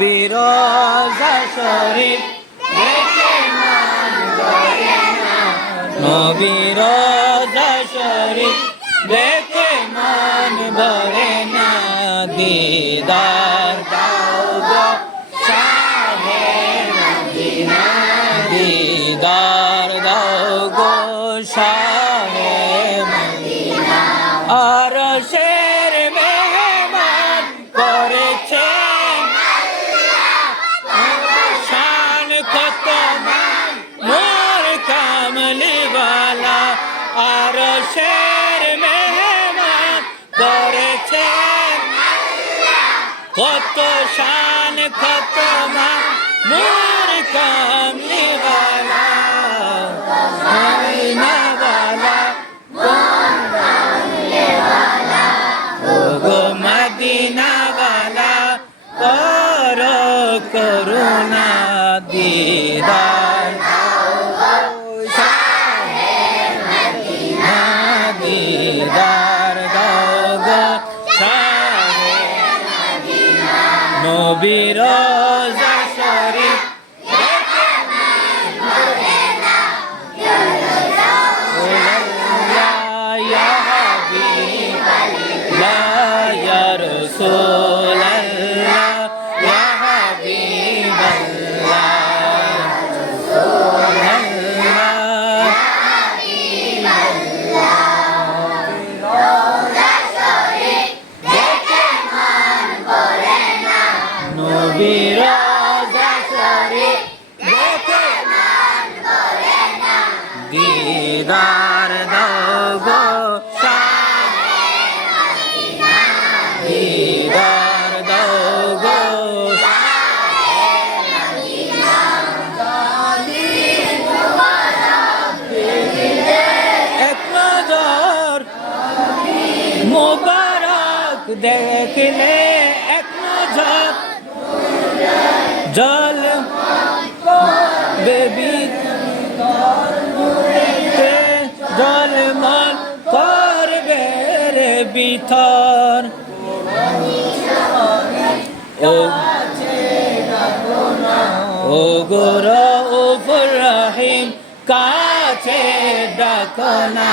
নবীর শরীফ দেখে মান ধরে না। নবীর শরীফ দেখে মান ধরে না। দিদার দাও গো শাহে মদিনা। দিদার দাও গো শাহে মদিনা। আর শের আর শের মেহমান করেছেন কত শান, কত মান মোর কামলিওয়ালা মদিনাওয়ালা গো মদিনাওয়ালা কর করুণা দিদার দেখলে এক নজর। জল বেবি জল মন করবে রে বিথর। ও ও গোর ও রহিম, কাছে ডাকনা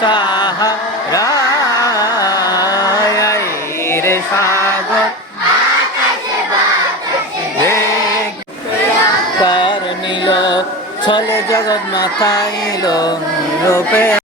সাহারা রে সাগর। কার নিল ছলে জগৎ মাথাইল রূপে